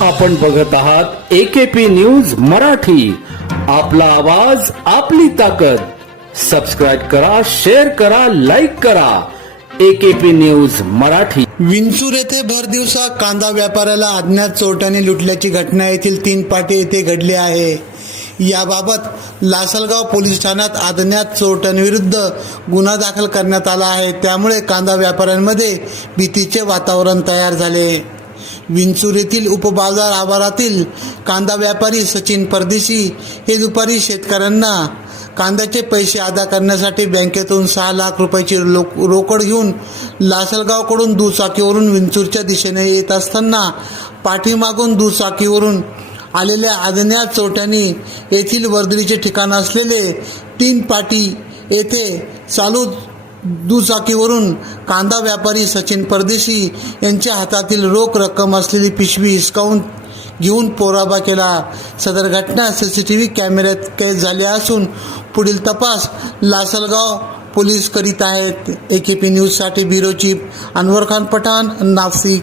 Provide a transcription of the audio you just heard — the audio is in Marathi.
आपण बघत आहात एकेपी न्यूज मराठी. आपला आवाज आपली ताकद. सबस्क्राईब करा शेअर करा लाईक करा. AKP news Marathi. विंचूर येथे भर दिवसा कांदा व्यापाऱ्याला अज्ञात चोरट्याने लुटल्याची घटना येथील तीन पाटी येथे घडली आहे. याबाबत लासलगाव पोलीस ठाण्यात अज्ञात चोरट्यांविरुद्ध गुन्हा दाखल करण्यात आला आहे. त्यामुळे कांदा व्यापाऱ्यांमध्ये भीतीचे वातावरण तयार झाले. विंचूर येथील उपबाजार आवारातील कांदा व्यापारी सचिन परदेशी हे दुपारी शेतकऱ्यांना कांद्याचे पैसे अदा करण्यासाठी बँकेतून सहा लाख रुपयाची लो- रोकड घेऊन लासलगावकडून दुचाकीवरून विंचूरच्या दिशेने येत असताना पाठीमागून दुचाकीवरून आलेल्या आदण्या चोरट्यांनी येथील वर्दळीचे ठिकाण असलेले तीन पाटी येथे चालू दुचाकीवरून कांदा व्यापारी सचिन परदेशी यांच्या हातातील रोख रक्कम असलेली पिशवी हिसकावून घेऊन पोराबा केला. सदर घटना सी सी टी व्ही कॅमेऱ्यात कैद झाली असून पुढील तपास लासलगाव पोलीस करीत आहेत. ए के पी न्यूजसाठी ब्युरो चीफ अनवर खान पठाण नाशिक.